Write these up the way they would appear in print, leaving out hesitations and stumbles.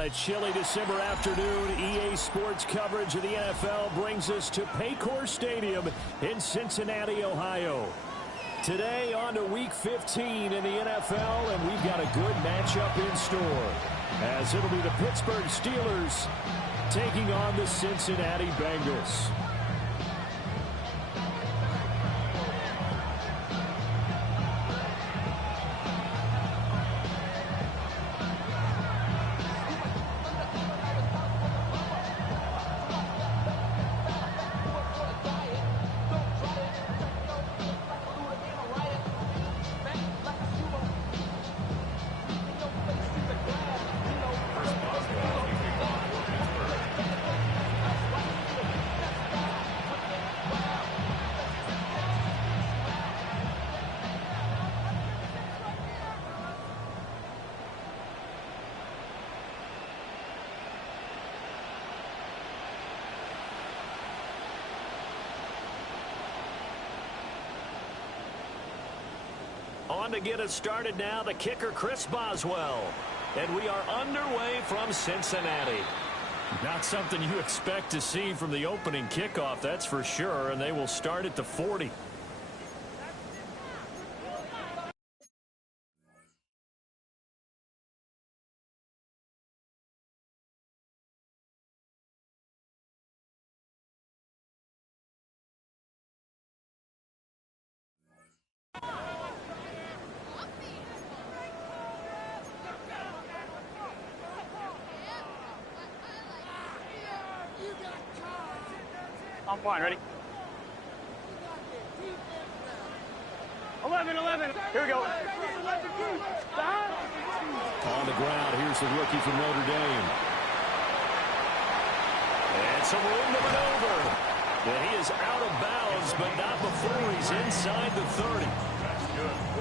On a chilly December afternoon, EA Sports coverage of the NFL brings us to Paycor Stadium in Cincinnati, Ohio. Today on to Week 15 in the NFL, and we've got a good matchup in store, as it'll be the Pittsburgh Steelers taking on the Cincinnati Bengals. On to get us started now, the kicker, Chris Boswell. And we are underway from Cincinnati. Not something you expect to see from the opening kickoff, that's for sure, and they will start at the 40. On point, ready? 11. Here we go. On the ground, here's the rookie from Notre Dame. And some room to maneuver. And he is out of bounds, but not before he's inside the 30.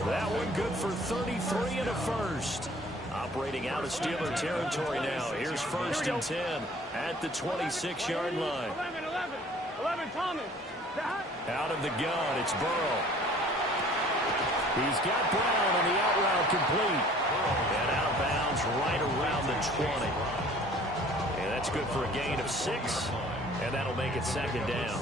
That one good for 33 and a first. Operating out of Steeler territory now. Here's 1st and 10 at the 26-yard line. 11, Thomas. Out of the gun, it's Burrow. He's got Brown on the out route complete. And out of bounds right around the 20. And that's good for a gain of 6. And that'll make it 2nd down.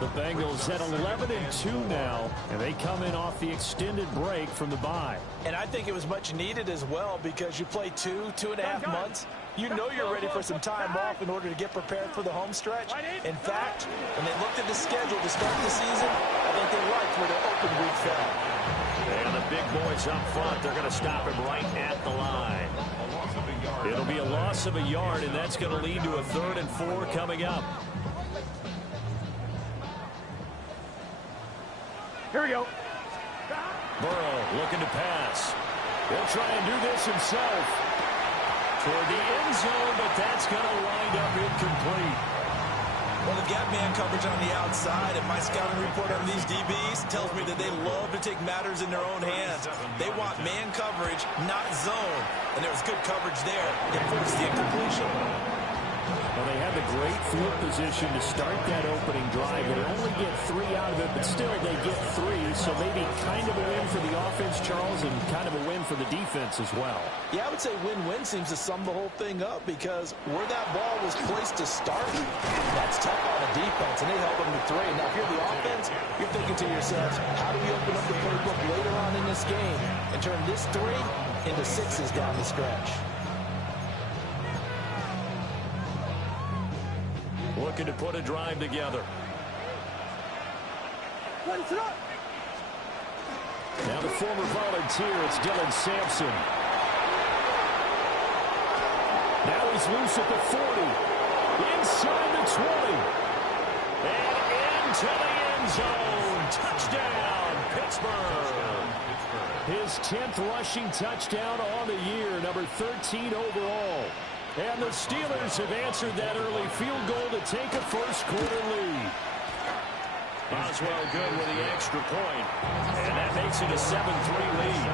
The Bengals at 11-2 now, and they come in off the extended break from the bye. And I think it was much needed as well, because you play 2.5 months. You know you're ready for some time off in order to get prepared for the home stretch. In fact, when they looked at the schedule to start the season, I think they liked where their open week fell. And the big boys up front, they're going to stop him right at the line. It'll be a loss of a yard, and that's going to lead to a 3rd and 4 coming up. Here we go. Burrow looking to pass. He'll try and do this himself. Toward the end zone, but that's going to wind up incomplete. Well, they've got man coverage on the outside, and my scouting report on these DBs tells me that they love to take matters in their own hands. They want man coverage, not zone. And there was good coverage there. It forced the incompletion. Well, they had the great field position to start that opening drive. They only get 3 out of it, but still they get 3. So maybe kind of a win for the offense, Charles, and kind of a win for the defense as well. Yeah, I would say win-win seems to sum the whole thing up, because where that ball was placed to start, that's tough on the defense, and they held them to 3. Now, if you're the offense, you're thinking to yourselves, how do we open up the playbook later on in this game and turn this 3 into 6s down the stretch? Looking to put a drive together. Now the former volunteer, it's Dylan Sampson. Now he's loose at the 40. Inside the 20. And into the end zone. Touchdown, Pittsburgh. His 10th rushing touchdown on the year, number 13 overall. And the Steelers have answered that early field goal to take a first-quarter lead. Boswell good with the extra point. And that makes it a 7-3 lead.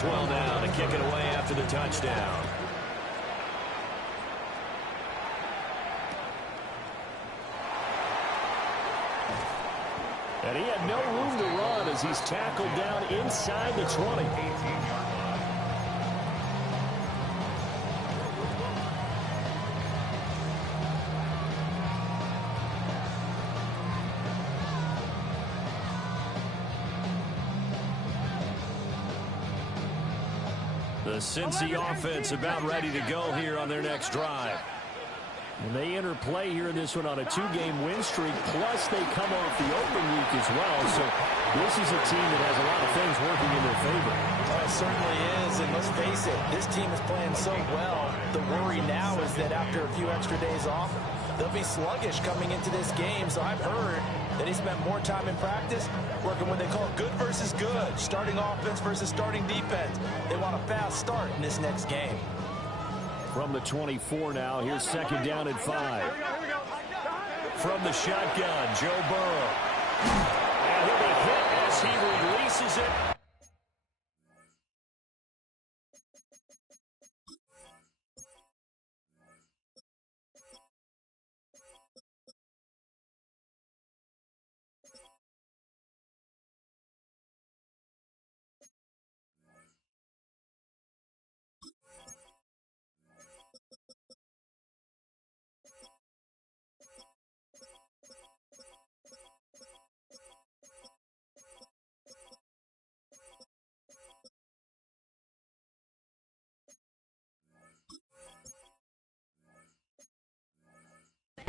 Boswell now to kick it away after for the touchdown. And he had no room to run as he's tackled down inside the 20. The Cincy offense about ready to go here on their next drive. And they enter play here in this one on a 2-game win streak, plus they come off the open week as well. So this is a team that has a lot of things working in their favor. Oh, it certainly is, and let's face it, this team is playing so well. The worry now is that after a few extra days off, they'll be sluggish coming into this game. So I've heard that he spent more time in practice working what they call good versus good, starting offense versus starting defense. They want a fast start in this next game. From the 24 now, here's second down and 5. From the shotgun, Joe Burrow. And he'll be hit as he releases it.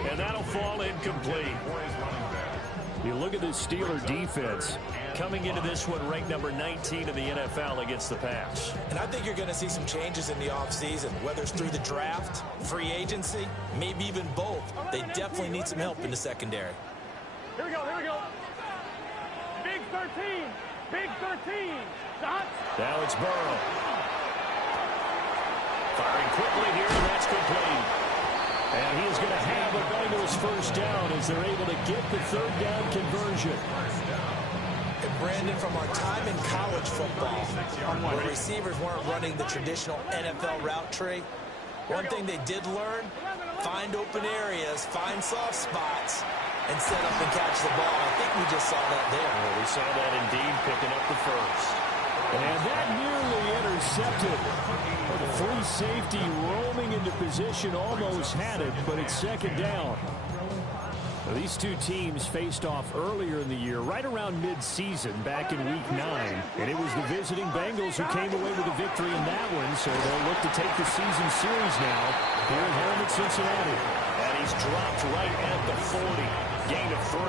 And that'll fall incomplete. You look at this Steeler defense coming into this one ranked number 19 in the NFL against the pass. And I think you're going to see some changes in the offseason, whether it's through the draft, free agency, maybe even both. They definitely need some help in the secondary. Here we go, here we go. Big 13, big 13. Dot. Now it's Burrow. Firing quickly here, and that's complete. And he is going to have a Bengals first down as they're able to get the third down conversion. And Brandon, from our time in college football, where receivers weren't running the traditional NFL route tree, one thing they did learn, find open areas, find soft spots, and set up and catch the ball. I think we just saw that there. Well, we saw that indeed, picking up the first. And that nearly intercepted. The free safety roaming into position, almost had it, but it's second down. Now, these two teams faced off earlier in the year, right around mid-season, back in Week 9. And it was the visiting Bengals who came away with a victory in that one, so they'll look to take the season series now here at home at Cincinnati. And he's dropped right at the 40. Gain of 3.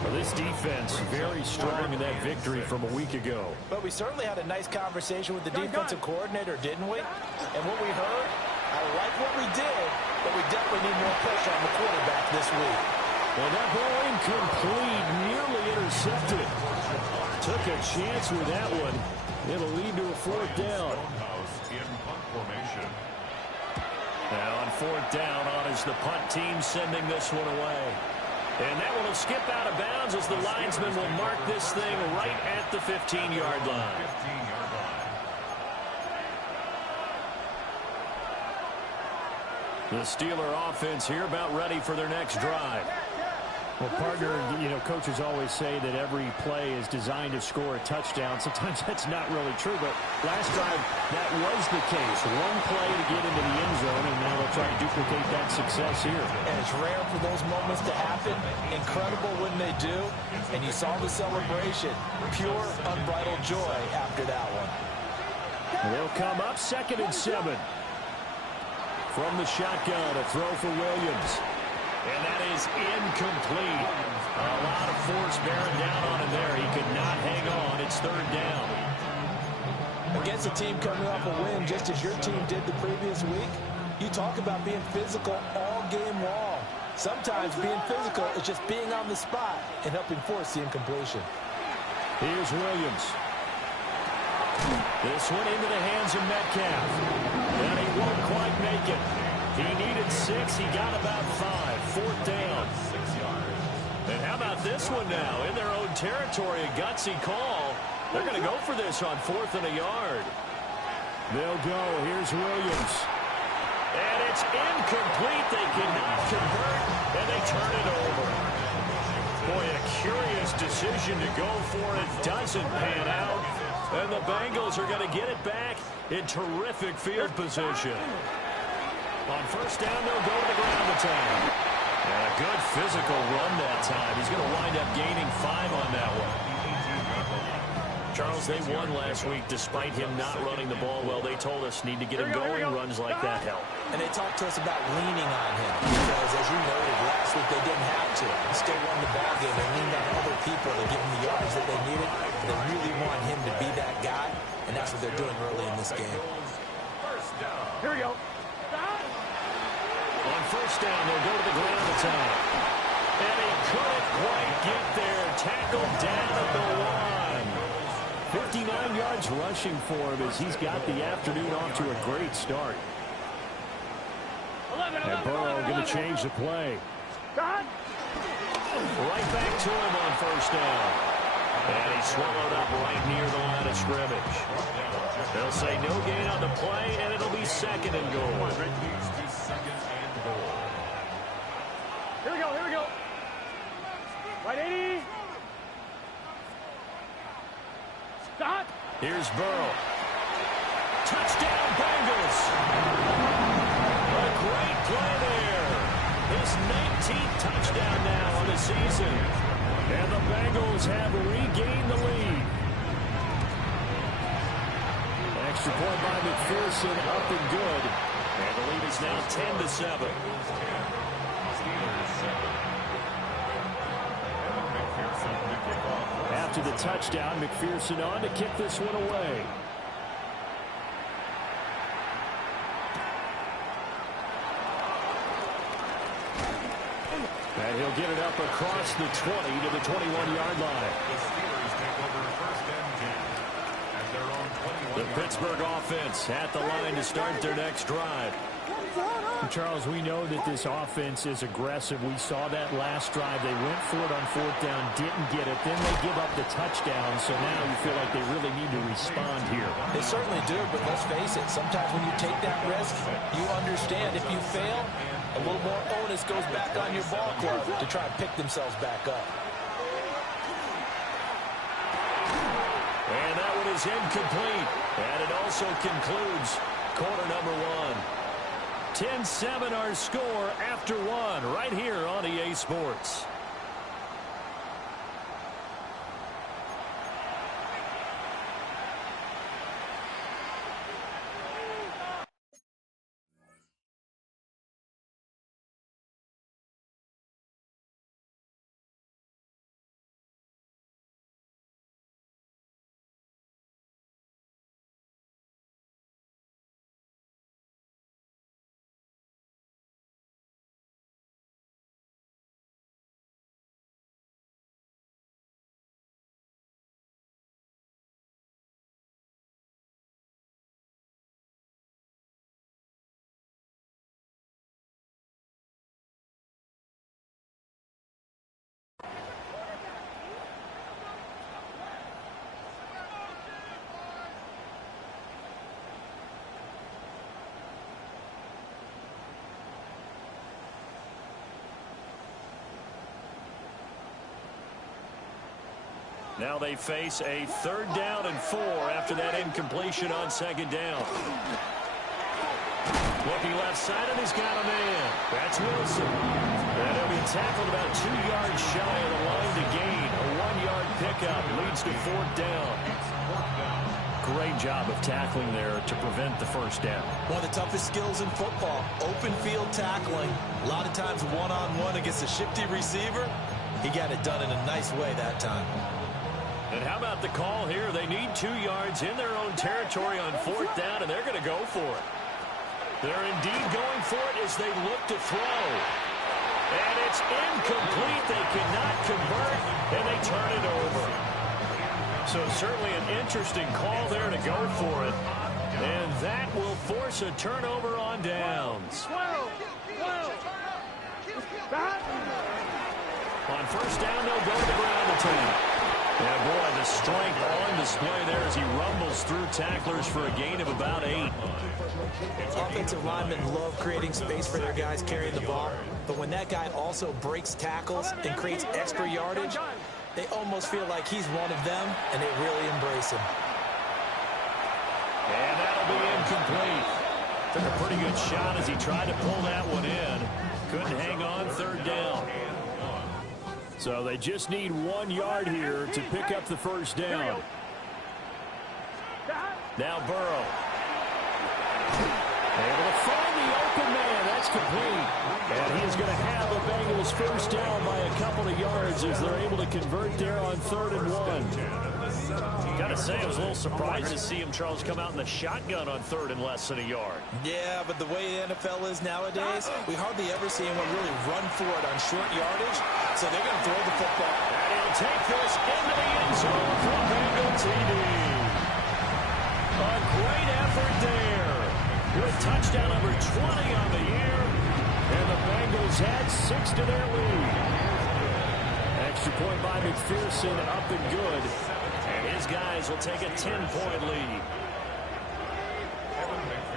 Well, this defense very strong in that victory from a week ago. But we certainly had a nice conversation with the defensive coordinator, didn't we? And what we heard, I like what we did, but we definitely need more pressure on the quarterback this week. Well, that ball incomplete, nearly intercepted. Took a chance with that one. It'll lead to a fourth down. Now on fourth down, on is the punt team sending this one away. And that one will skip out of bounds as the linesman will mark this thing right at the 15-yard line. The Steeler offense here about ready for their next drive. Well, partner, you know, coaches always say that every play is designed to score a touchdown. Sometimes that's not really true, but last drive that was the case. One play to get into the end zone, and now they'll try to duplicate that success here. And it's rare for those moments to happen. Incredible when they do. And you saw the celebration. Pure, unbridled joy after that one. They'll come up 2nd and 7. From the shotgun, a throw for Williams. And that is incomplete. A lot of force bearing down on him there. He could not hang on. It's third down. Against a team coming off a win, just as your team did the previous week, you talk about being physical all game long. Sometimes being physical is just being on the spot and helping force the incompletion. Here's Williams. This one into the hands of Metcalf. And he won't quite make it. He needed 6. He got about 5. Fourth down. And how about this one now? In their own territory, a gutsy call. They're going to go for this on 4th and a yard. They'll go. Here's Williams. And it's incomplete. They cannot convert, and they turn it over. Boy, a curious decision to go for it. Doesn't pan out. And the Bengals are going to get it back in terrific field position. On first down, they'll go to the ground attack. And a good physical run that time. He's going to wind up gaining 5 on that one. Charles, they won last week despite him not running the ball well. They told us need to get him going. Runs like that help. And they talked to us about leaning on him because, as you noted, last week they didn't have to. They still won the ball game. They leaned on other people to give them the yards that they needed. They really want him to be that guy, and that's what they're doing early in this game. Here we go. On first down, they'll go to the ground attack. And he couldn't quite get there. Tackled down at the 1. 59 yards rushing for him as he's got the afternoon off to a great start. And Burrow going to change the play. Right back to him on first down. And he's swallowed up right near the line of scrimmage. They'll say no gain on the play, and it'll be second and goal. Here we go, here we go. Right 80. Stop. Here's Burrow. Touchdown, Bengals. A great play there. His 19th touchdown now on the season. And the Bengals have regained the lead. Extra point by McPherson, up and good. And the lead is now 10-7. After the touchdown, McPherson on to kick this one away. And he'll get it up across the 20 to the 21-yard line. The Pittsburgh offense at the line to start their next drive. Charles, we know that this offense is aggressive. We saw that last drive. They went for it on fourth down, didn't get it. Then they give up the touchdown, so now you feel like they really need to respond here. They certainly do, but let's face it, sometimes when you take that risk, you understand if you fail, a little more onus goes back on your ball club to try and pick themselves back up. And that one is incomplete. And it also concludes quarter number 1. 10-7 our score after 1 right here on EA Sports. Now they face a 3rd down and 4 after that incompletion on 2nd down. Looking left side, and he's got a man. That's Wilson. And he'll be tackled about 2 yards shy of the line to gain. A 1-yard pickup leads to 4th down. Great job of tackling there to prevent the 1st down. One of the toughest skills in football, open field tackling. A lot of times one-on-one against a shifty receiver. He got it done in a nice way that time. And how about the call here? They need 2 yards in their own territory on 4th down, and they're going to go for it. They're indeed going for it as they look to throw. And it's incomplete. They cannot convert, and they turn it over. So certainly an interesting call there to go for it. And that will force a turnover on downs. On 1st down, they'll go to the ground attack. Yeah, boy, the strength on display there as he rumbles through tacklers for a gain of about 8. Offensive linemen love creating space for their guys carrying the ball, but when that guy also breaks tackles and creates extra yardage, they almost feel like he's one of them, and they really embrace him. And that'll be incomplete. Took a pretty good shot as he tried to pull that one in. Couldn't hang on, third down. So they just need 1 yard here to pick up the first down. Now Burrow. Able to find the open man. That's complete. And he's going to have a Bengals first down by a couple of yards as they're able to convert there on 3rd and 1. Got to say, I was a little surprised to see him, Charles, come out in the shotgun on 3rd and less than a yard. Yeah, but the way the NFL is nowadays, we hardly ever see anyone really run for it on short yardage, so they're going to throw the football. And he'll take this into the end zone for Bengal TD. A great effort there. With touchdown number 20 on the year, and the Bengals add 6 to their lead. Extra point by McPherson, up and good. And his guys will take a 10-point lead.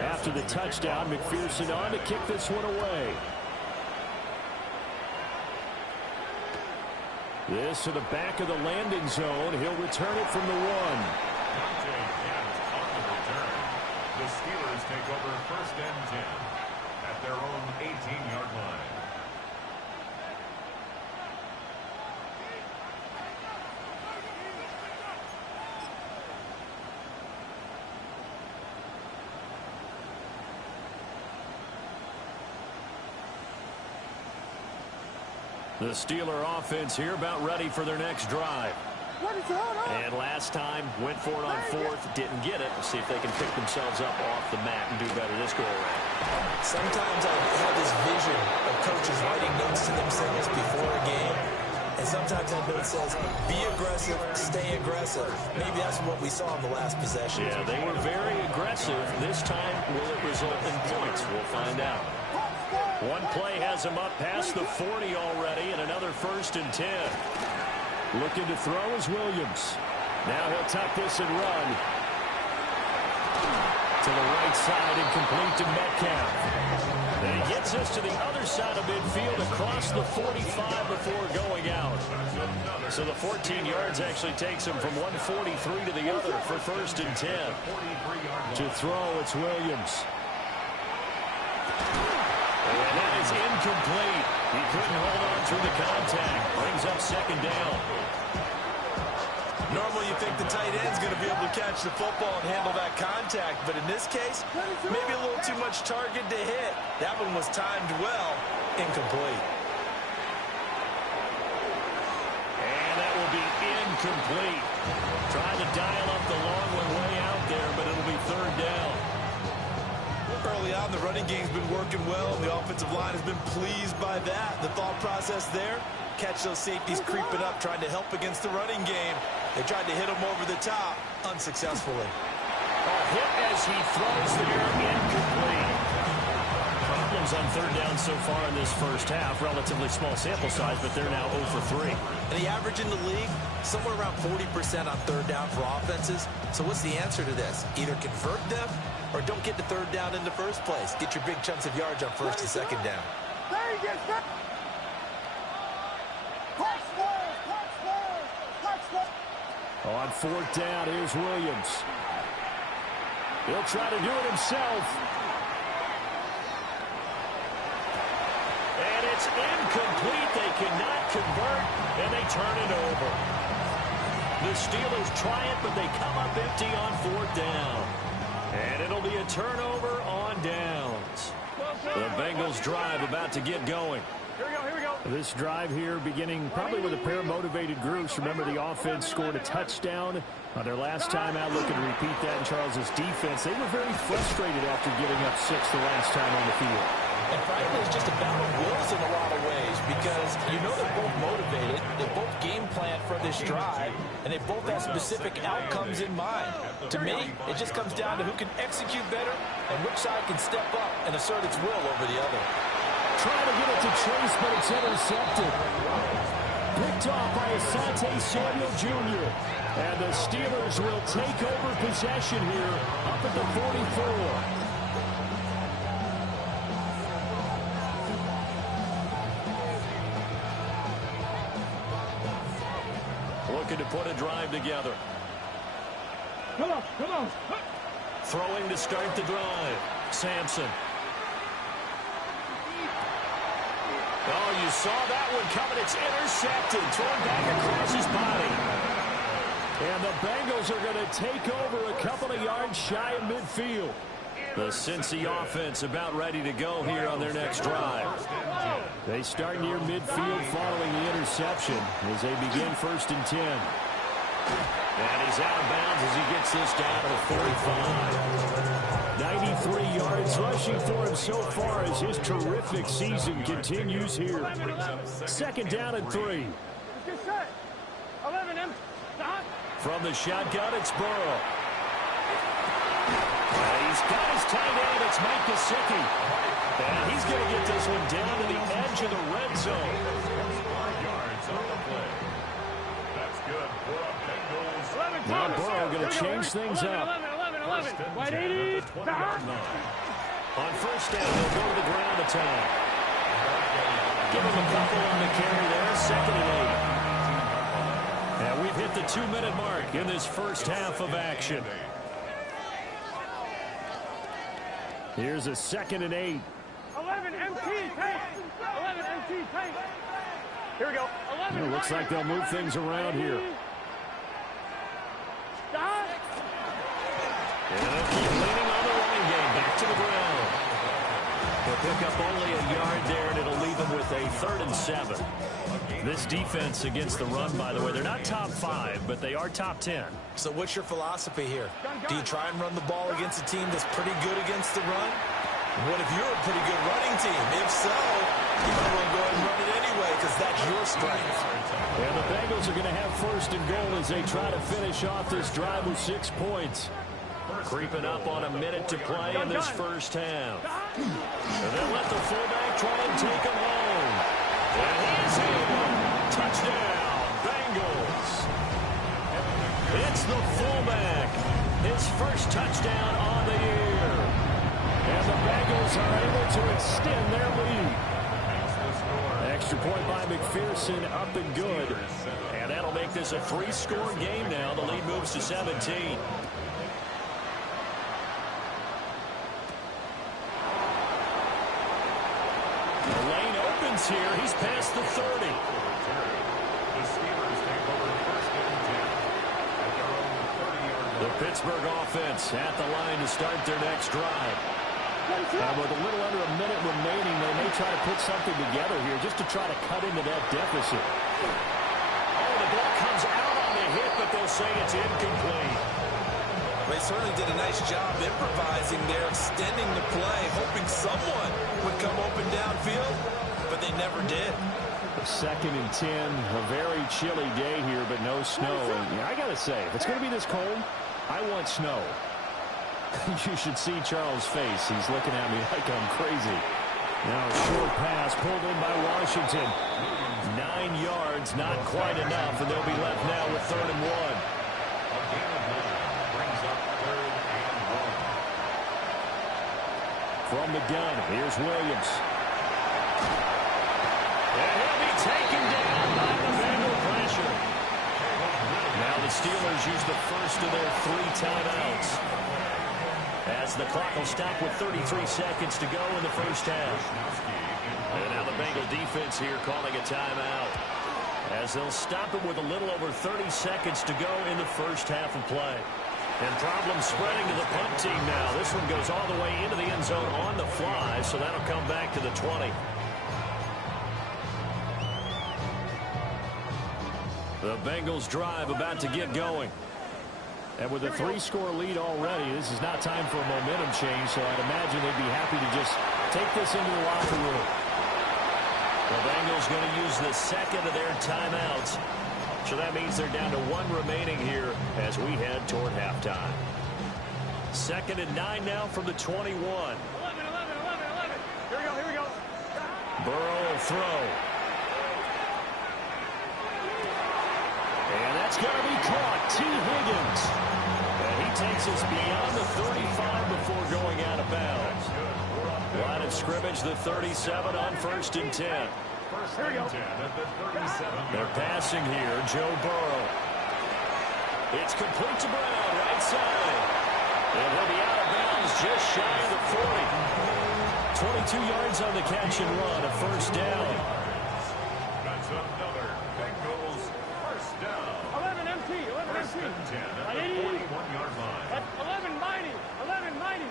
After the touchdown, McPherson on to kick this one away. This to the back of the landing zone. He'll return it from the 1. The Steelers take over 1st and 10 at their own 18-yard line. The Steeler offense here about ready for their next drive. And last time, went for it on 4th, didn't get it. We'll see if they can pick themselves up off the mat and do better this go-around. Sometimes I have this vision of coaches writing notes to themselves before a game, and sometimes that note says, be aggressive, stay aggressive. Maybe that's what we saw in the last possession. Yeah, they were very aggressive. This time, will it result in points? We'll find out. One play has him up past the 40 already, and another 1st and 10. Looking to throw is Williams. Now he'll tuck this and run. To the right side and complete to Metcalf. Then he gets us to the other side of midfield across the 45 before going out. So the 14 yards actually takes him from 143 to the other for 1st and 10. To throw, it's Williams. And that is incomplete. He couldn't hold on through the contact. Brings up 2nd down. Normally you think the tight end's going to be able to catch the football and handle that contact, but in this case, maybe a little too much target to hit. That one was timed well. Incomplete. And that will be incomplete. Trying to dial up the long one way out there, but it'll be 3rd down. Early on, the running game's been working well, and the offensive line has been pleased by that. The thought process there, catch those safeties creeping up, trying to help against the running game. They tried to hit him over the top, unsuccessfully. A hit as he throws there, incomplete. Problems on 3rd down so far in this first half. Relatively small sample size, but they're now 0 for 3. And the average in the league, somewhere around 40% on 3rd down for offenses. So what's the answer to this? Either convert them or don't get to 3rd down in the first place. Get your big chunks of yards on 1st and 2nd down. On 4th down, here's Williams. He'll try to do it himself. And it's incomplete. They cannot convert, and they turn it over. The Steelers try it, but they come up empty on 4th down. And it'll be a turnover on downs. The Bengals drive about to get going. Here we go. This drive here beginning probably with a pair of motivated groups. Remember, the offense scored a touchdown on their last time out. Looking to repeat that in Charles's defense. They were very frustrated after giving up 6 the last time on the field. And frankly, it's just a battle of wills in a lot of ways because you know they're both motivated. They both game plan for this drive, and they both have specific outcomes in mind. To me, it just comes down to who can execute better and which side can step up and assert its will over the other. Trying to get it to Chase, but it's intercepted. Picked off by Asante Samuel Jr. And the Steelers will take over possession here up at the 44. Looking to put a drive together. Come on, come on. Throwing to start the drive. Sampson. Oh, you saw that one coming. It's intercepted. Thrown back across his body. And the Bengals are going to take over a couple of yards shy of midfield. The Cincy offense about ready to go here on their next drive. They start near midfield following the interception as they begin 1st and 10. And he's out of bounds as he gets this down to the 45. 93 yards rushing for him so far as his terrific season continues here. 2nd down and 3. Get set. 11 M. Stop. From the shotgun, it's Burrow. He's got his tight end. It's Mike Gesicki. And he's going to get this one down to the edge of the red zone. 5 yards on the play. That's good for a Bengals. Now Burrow going to change things up. 11. Wide 80. On 1st down, they'll go to the ground attack. Give him a couple on the carry there. 2nd and 8. And we've hit the 2-minute mark in this first half of action. Here's a 2nd and 8. 11 MT tank. 11 MT tank. Here we go. 11. It looks like they'll move things around here. Stop. And they'll keep leaning on the running game. Back to the ground. They'll pick up only a yard there, and it'll leave them with a 3rd and 7. This defense against the run, by the way, they're not top 5, but they are top 10. So what's your philosophy here? Do you try and run the ball against a team that's pretty good against the run? What if you're a pretty good running team? If so, you might want to go ahead and run it anyway because that's your strength. And the Bengals are going to have 1st and goal as they try to finish off this drive with 6 points. Creeping up on a minute to play in this first half. And they'll let the fullback try and take him home. And he's in. Touchdown, Bengals. It's the fullback. His first touchdown on the year. And the Bengals are able to extend their lead. Extra point by McPherson, up and good. And that'll make this a 3-score game now. The lead moves to 17. The lane opens here. He's past the 30. The Steelers take over 1st and 10 at their own 30-yard line. The Pittsburgh offense at the line to start their next drive. And with a little under a minute remaining, they may try to put something together here just to try to cut into that deficit. Oh, the ball comes out on the hit, but they'll say it's incomplete. They certainly did a nice job improvising there, extending the play, hoping someone would come open downfield, but they never did. 2nd and 10, a very chilly day here, but no snow. And I got to say, if it's going to be this cold, I want snow. You should see Charles' face. He's looking at me like I'm crazy. Now a short pass pulled in by Washington. 9 yards, not quite enough, and they'll be left now with 3rd and 1. A gain of 9 brings up 3rd and 1. From the gun, here's Williams. And he'll be taken down by the Bengal pressure. Now the Steelers use the first of their 3 timeouts. As the clock will stop with 33 seconds to go in the first half. And now the Bengal defense here calling a timeout. As they'll stop it with a little over 30 seconds to go in the first half of play. And problems spreading to the punt team now. This one goes all the way into the end zone on the fly, so that'll come back to the 20. The Bengals drive about to get going. And with a 3-score lead already, this is not time for a momentum change, so I'd imagine they'd be happy to just take this into the locker room. The Bengals going to use the 2nd of their timeouts. So that means they're down to 1 remaining here as we head toward halftime. 2nd and 9 now from the 21. 11. Here we go. Burrow will throw. It's going to be caught. T. Higgins. And he takes us beyond the 35 before going out of bounds. Line of scrimmage, the 37 on 1st and 10. First and 10 at the 37. They're passing here. Joe Burrow. It's complete to Brown, right side. And he'll be out of bounds just shy of the 40. 22 yards on the catch and run, a 1st down. That's another Bengals first down. 11 MT, 11 First MT. and 10 at the 41-yard line. That's 11 mighty, 11 mighty.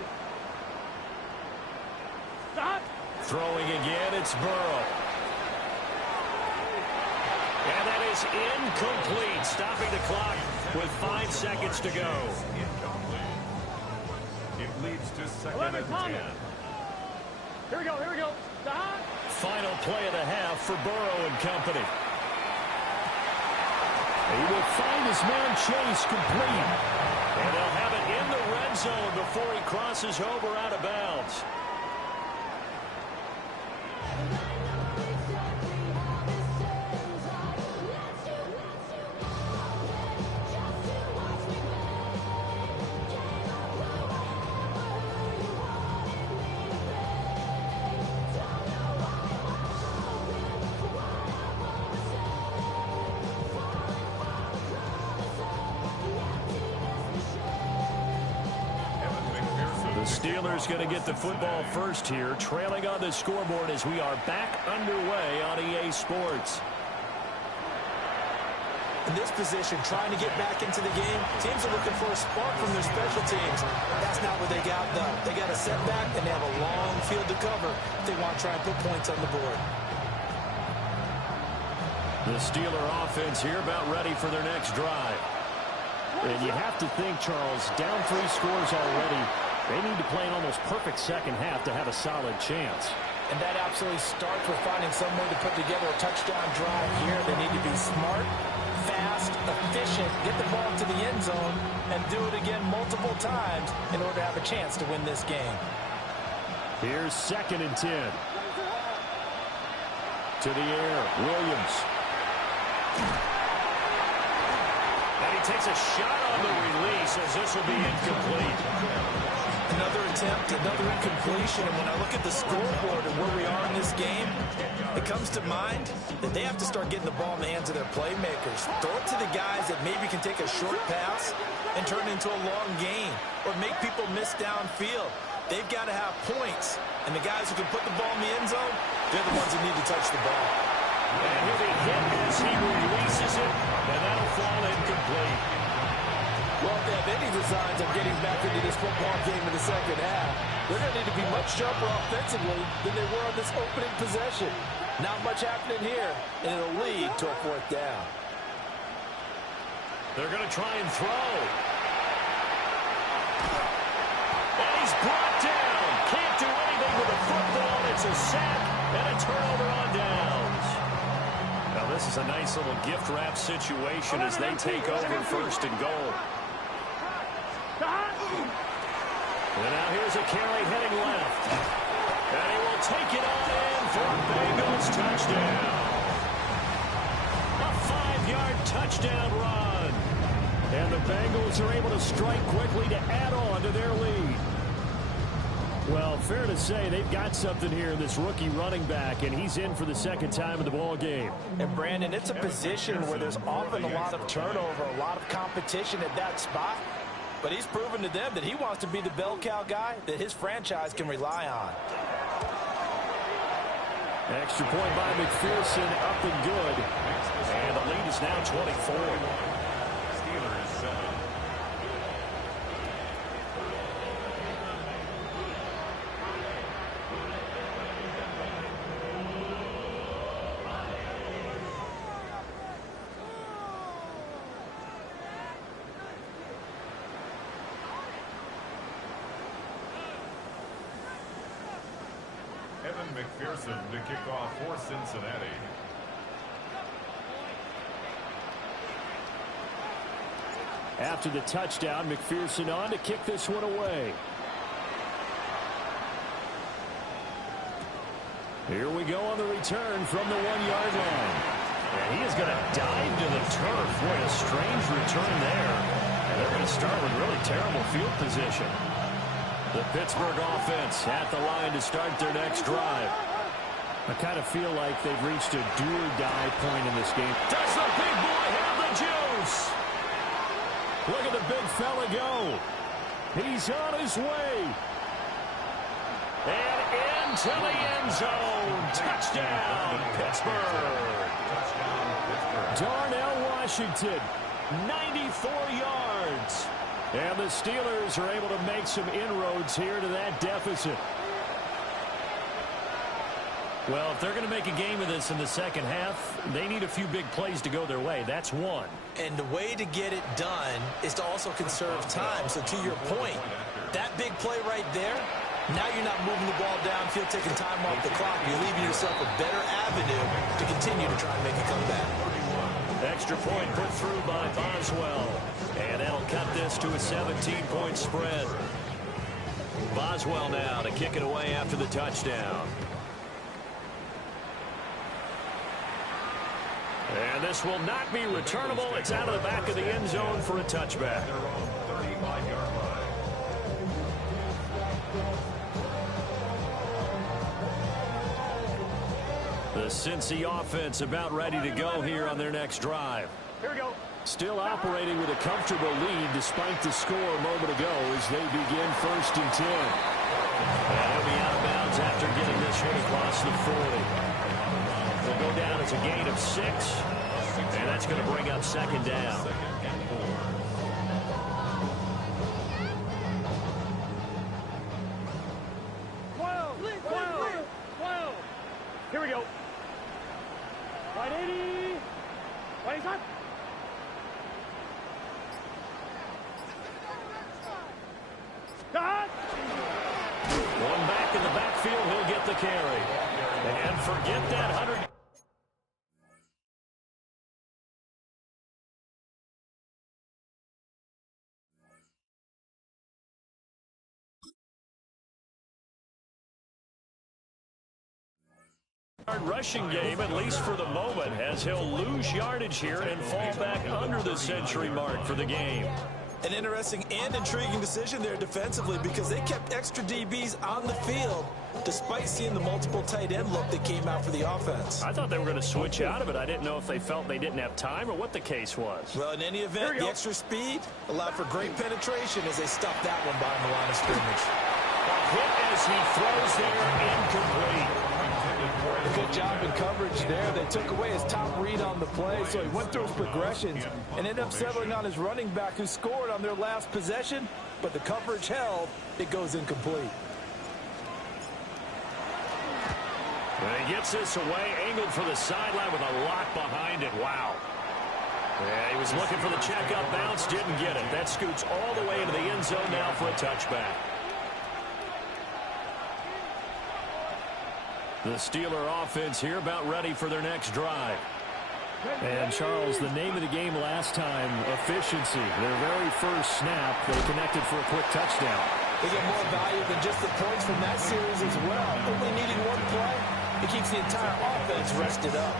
Stop. Throwing again, it's Burrow. And that is incomplete, stopping the clock with 5 seconds to go. Incomplete. It leads to 2nd 11 and 10. Thomas. Here we go, here we go. Stop. Final play of the half for Burrow and company. He will find his man Chase complete. And they'll have it in the red zone before he crosses over out of bounds. Steelers going to get the football first here, trailing on the scoreboard as we are back underway on EA Sports. In this position, trying to get back into the game, teams are looking for a spark from their special teams. That's not what they got, though. They got a setback, and they have a long field to cover if they want to try and put points on the board. The Steeler offense here about ready for their next drive. And you have to think, Charles, down 3 scores already. They need to play an almost perfect second half to have a solid chance. And that absolutely starts with finding some way to put together a touchdown drive here. They need to be smart, fast, efficient, get the ball to the end zone, and do it again multiple times in order to have a chance to win this game. Here's 2nd and 10. To the air, Williams. And he takes a shot on the release as this will be incomplete. Another attempt, another incompletion, and when I look at the scoreboard and where we are in this game, it comes to mind that they have to start getting the ball in the hands of their playmakers. Throw it to the guys that maybe can take a short pass and turn it into a long gain or make people miss downfield. They've got to have points, and the guys who can put the ball in the end zone, they're the ones that need to touch the ball. And he'll be hit as he releases it, and that'll fall incomplete. Well, if they have any designs of getting back into this football game in the second half, they're going to need to be much sharper offensively than they were on this opening possession. Not much happening here, and it'll lead to a 4th down. They're going to try and throw. And he's brought down. Can't do anything with the football. It's a sack and a turnover on downs. Now, this is a nice little gift wrap situation as they take over 1st and goal. And now here's a carry heading left. And he will take it on in for a Bengals touchdown. A 5-yard touchdown run. And the Bengals are able to strike quickly to add on to their lead. Well, fair to say they've got something here in this rookie running back, and he's in for the 2nd time of the ball game. And, Brandon, it's a position where there's often a lot of turnover, a lot of competition at that spot. But he's proven to them that he wants to be the bell cow guy that his franchise can rely on. Extra point by McPherson, up and good. And the lead is now 24. Steelers 7. McPherson to kick off for Cincinnati. After the touchdown, McPherson on to kick this one away. Here we go on the return from the 1-yard line. And he is going to dive to the turf. What a strange return there. And they're going to start with really terrible field position. The Pittsburgh offense at the line to start their next drive. I kind of feel like they've reached a do-or-die point in this game. Does the big boy have the juice? Look at the big fella go. He's on his way. And into the end zone. Touchdown, Pittsburgh. Darnell Washington, 94 yards. And the Steelers are able to make some inroads here to that deficit. Well, if they're going to make a game of this in the second half, they need a few big plays to go their way. That's one. And the way to get it done is to also conserve time. So to your point, that big play right there, now you're not moving the ball downfield, taking time off the clock. You're leaving yourself a better avenue to continue to try and make a comeback. Extra point put through by Boswell. And that'll cut this to a 17-point spread. Boswell now to kick it away after the touchdown. And this will not be returnable. It's out of the back of the end zone for a touchback. The Cincy offense about ready to go here on their next drive. Here we go. Still operating with a comfortable lead despite the score a moment ago as they begin 1st and 10. And he'll be out of bounds after getting this one across the 40. Will go down as a gain of 6, and that's going to bring up 2nd down. Whoa. Here we go. 180. 180. One back in the backfield, he'll get the carry. And forget that 100. Rushing game, at least for the moment, as he'll lose yardage here and fall back under the century mark for the game. An interesting and intriguing decision there defensively because they kept extra DBs on the field despite seeing the multiple tight end look that came out for the offense. I thought they were going to switch out of it. I didn't know if they felt they didn't have time or what the case was. Well, in any event, the extra speed allowed for great penetration as they stuffed that one behind the line of scrimmage. Hit as he throws there, incomplete. Good job in coverage there. They took away his top read on the play, so he went through his progressions and ended up settling on his running back who scored on their last possession, but the coverage held. It goes incomplete. And he gets this away, angled for the sideline with a lot behind it. Wow. Yeah, he was looking for the check-up bounce, didn't get it. That scoots all the way into the end zone now for a touchback. The Steeler offense here about ready for their next drive. And, Charles, the name of the game last time, efficiency. Their very first snap, they connected for a quick touchdown. They get more value than just the points from that series as well. Only needing one play, it keeps the entire offense rested up.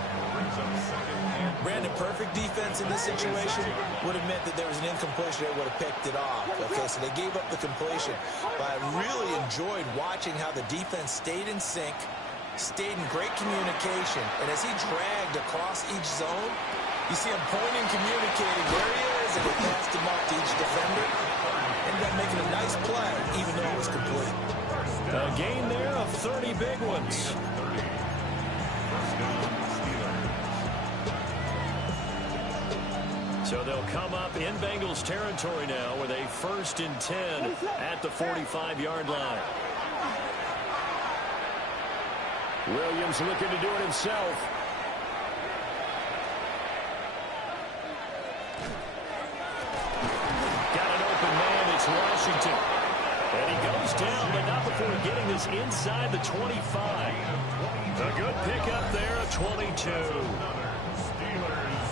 Brandon, perfect defense in this situation would have meant that there was an incompletion that would have picked it off. Okay, so they gave up the completion. But I really enjoyed watching how the defense stayed in sync, stayed in great communication, and as he dragged across each zone, you see him pointing, communicating, there he is, and he passed him off to each defender. Ended up making a nice play, even though it was complete. A gain there of 30 big ones. So they'll come up in Bengals territory now with a 1st and 10 at the 45-yard line. Williams looking to do it himself. Got an open man. It's Washington. And he goes down, but not before getting this inside the 25. A good pickup there, a 22.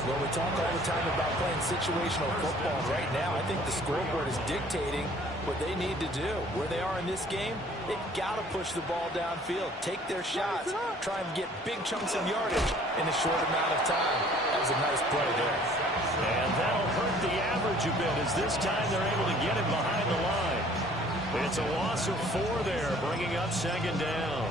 Well, we talk all the time about playing situational football. Right now, I think the scoreboard is dictating what they need to do. Where they are in this game, they've got to push the ball downfield, take their shots, try and get big chunks of yardage in a short amount of time. That was a nice play there. And that'll hurt the average a bit as this time they're able to get him behind the line. It's a loss of 4 there, bringing up second down.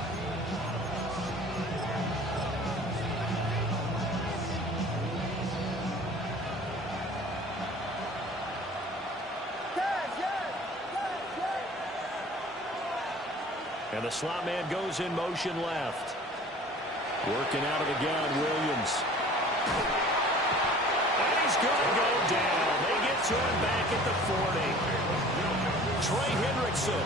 And the slot man goes in motion left. Working out of the gun, Williams. And he's going to go down. They get to him back at the 40. Trey Hendrickson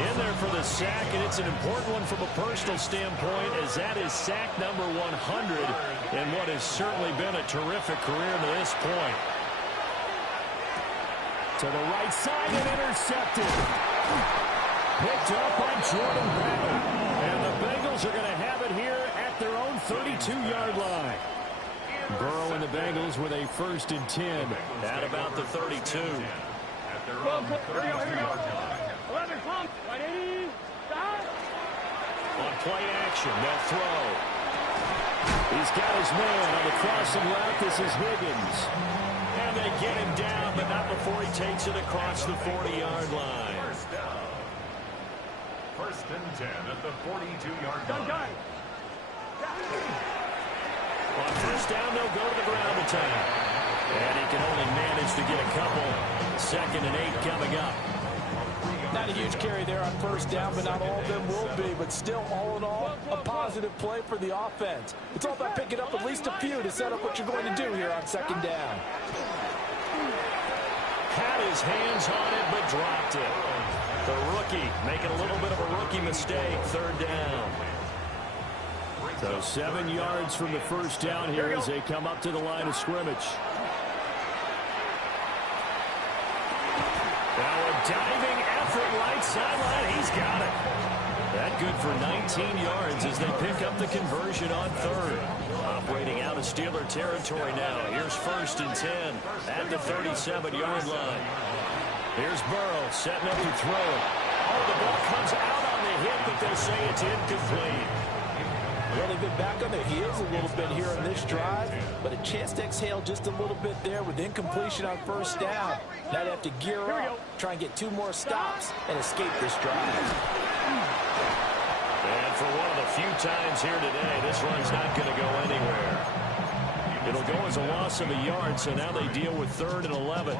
in there for the sack, and it's an important one from a personal standpoint, as that is sack number 100 in what has certainly been a terrific career to this point. To the right side and intercepted. Picked up by Jordan Battle. And the Bengals are going to have it here at their own 32-yard line. Burrow and the Bengals with a 1st and 10 at about the 32. Here we go. 11, come. 180. Stop. On play action, they'll throw. He's got his man on the crossing route. This is Higgins. And they get him down, but not before he takes it across the 40-yard line. 1st and 10 at the 42-yard line. On 1st down, they'll go to the ground attack. And he can only manage to get a couple. 2nd and 8 coming up. Not a huge carry there on 1st down, but not all of them will be. But still, all in all, a positive play for the offense. It's all about picking up at least a few to set up what you're going to do here on 2nd down. Had his hands on it, but dropped it. The rookie making a little bit of a rookie mistake. 3rd down. So 7 yards from the 1st down here as they come up to the line of scrimmage. Now a diving effort right sideline. He's got it. That good for 19 yards as they pick up the conversion on 3rd. Operating out of Steeler territory now. Here's 1st and 10 at the 37-yard line. Here's Burrow setting up to throw it. Oh, the ball comes out on the hit, but they'll say it's incomplete. Well, they've been back on their heels a little bit here on this drive, but a chance to exhale just a little bit there with incompletion on 1st down. Now they have to gear up, try and get 2 more stops, and escape this drive. And for one of the few times here today, this run's not going to go anywhere. It'll go as a loss of a yard, so now they deal with 3rd and 11.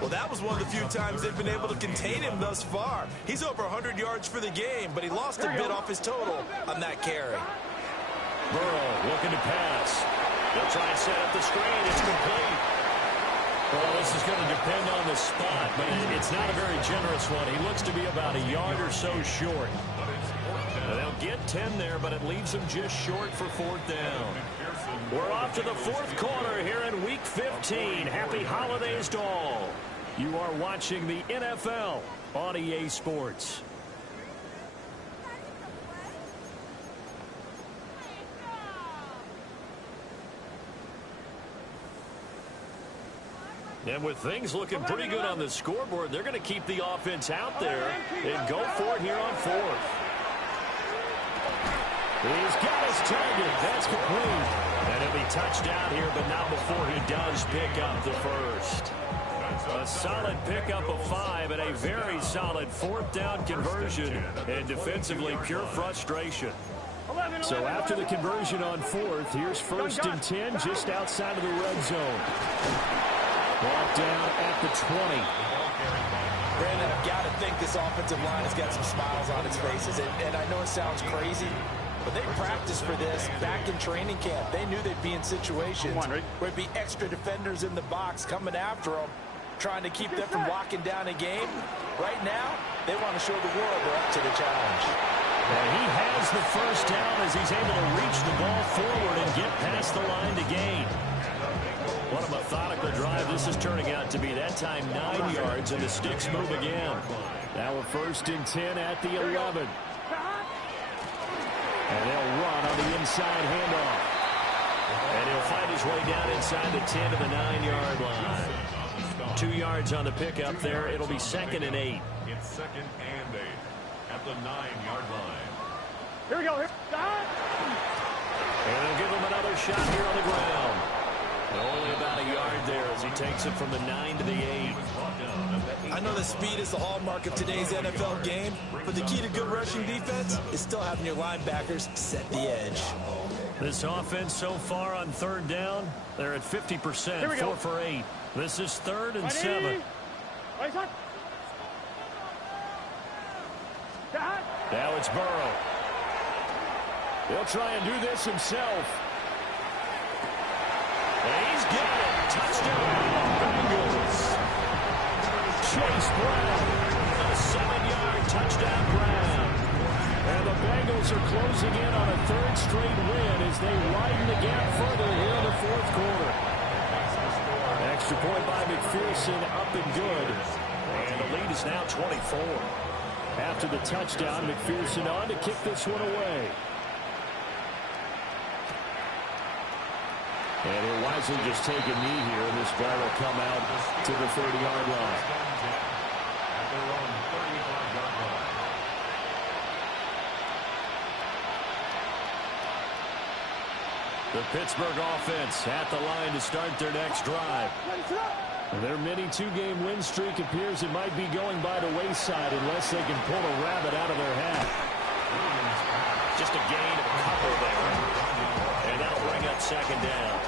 Well, that was one of the few times they've been able to contain him thus far. He's over 100 yards for the game, but he lost a bit off his total on that carry. Burrow looking to pass. They'll try and set up the screen. It's complete. Well, this is going to depend on the spot, but it's not a very generous one. He looks to be about a yard or so short. They'll get 10 there, but it leaves them just short for 4th down. We're off to the 4th quarter here in Week 15. Happy holidays to all. You are watching the NFL on EA Sports. And with things looking pretty good on the scoreboard, they're going to keep the offense out there and go for it here on 4th. He's got his target. That's complete. And he'll be touched down here, but not before he does pick up the 1st. A solid pickup of 5 and a very solid 4th down conversion. And defensively, pure frustration. So after the conversion on 4th, here's 1st and 10 just outside of the red zone. Brought down at the 20. Brandon, I've got to think this offensive line has got some smiles on its faces. And I know it sounds crazy, but they practiced for this back in training camp. They knew they'd be in situations where it'd be extra defenders in the box coming after them, trying to keep them from locking down a game. Right now, they want to show the world they're up to the challenge. And he has the 1st down as he's able to reach the ball forward and get past the line to gain. What a methodical drive this is turning out to be. That time 9 yards, and the sticks move again. Now a 1st and 10 at the 11. And they'll run on the inside handoff. And he'll find his way down inside the 10 to the 9-yard line. 2 yards on the pickup there. It'll be 2nd and 8. It's 2nd and 8 at the 9-yard line. Here we go. Here. And they'll give him another shot here on the ground. Only about a yard there as he takes it from the 9 to the 8. I know that speed is the hallmark of today's NFL game, but the key to good rushing defense is still having your linebackers set the edge. This offense so far on 3rd down, they're at 50%, 4 for 8. This is 3rd and 7. Now it's Burrow. He'll try and do this himself. And he's got it. Touchdown, Bengals. Chase Brown. A 7-yard touchdown Brown. And the Bengals are closing in on a 3rd straight win as they widen the gap further here in the 4th quarter. Extra point by McPherson, up and good. And the lead is now 24. After the touchdown, McPherson on to kick this one away. And he'll wisely just take a knee here, and this ball will come out to the 30-yard line. At their own 35-yard line. The Pittsburgh offense at the line to start their next drive. Their mini 2-game win streak appears it might be going by the wayside unless they can pull a rabbit out of their hat. Just a gain of a couple there. And that'll bring up 2nd down.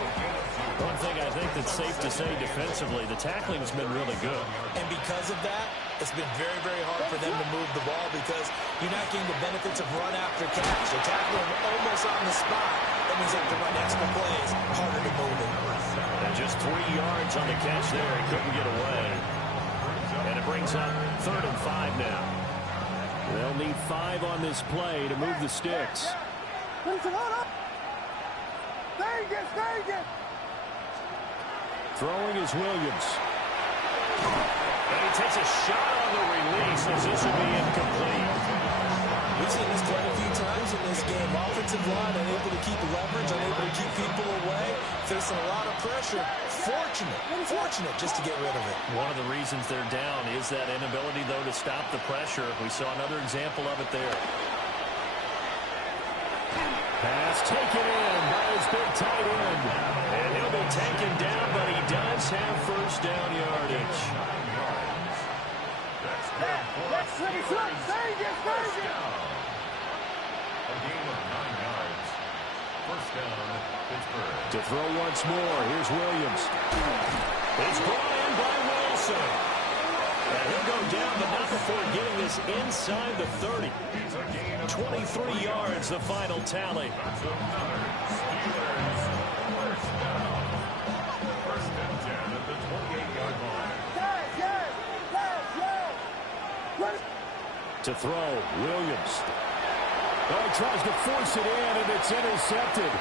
One thing I think that's safe to say defensively, the tackling's been really good. And because of that, it's been very, very hard for them to move the ball because you're not getting the benefits of run after catch. They're tackling almost on the spot. That means they have to run extra plays, harder to move it. And just 3 yards on the catch there. He couldn't get away. And it brings up 3rd and 5 now. They'll need 5 on this play to move the sticks. Throwing is Williams. And he takes a shot on the release as this will be incomplete. We've seen this quite a few times in this game. Offensive line unable to keep leverage, unable to keep people away, facing a lot of pressure. Fortunate just to get rid of it. One of the reasons they're down is that inability, though, to stop the pressure. We saw another example of it there. Pass taken in by his big tight end. And he'll be taken down, but he does have 1st down yardage. A gain of 9 yards. 1st down, Pittsburgh. To throw once more, here's Williams. It's brought in by Wilson. And he'll go down, but not before getting this inside the 30. 23 yards, the final tally. That's another Steelers 1st down. 1st and 10 at the 28-yard line. To throw, Williams. Oh, he tries to force it in, and it's intercepted.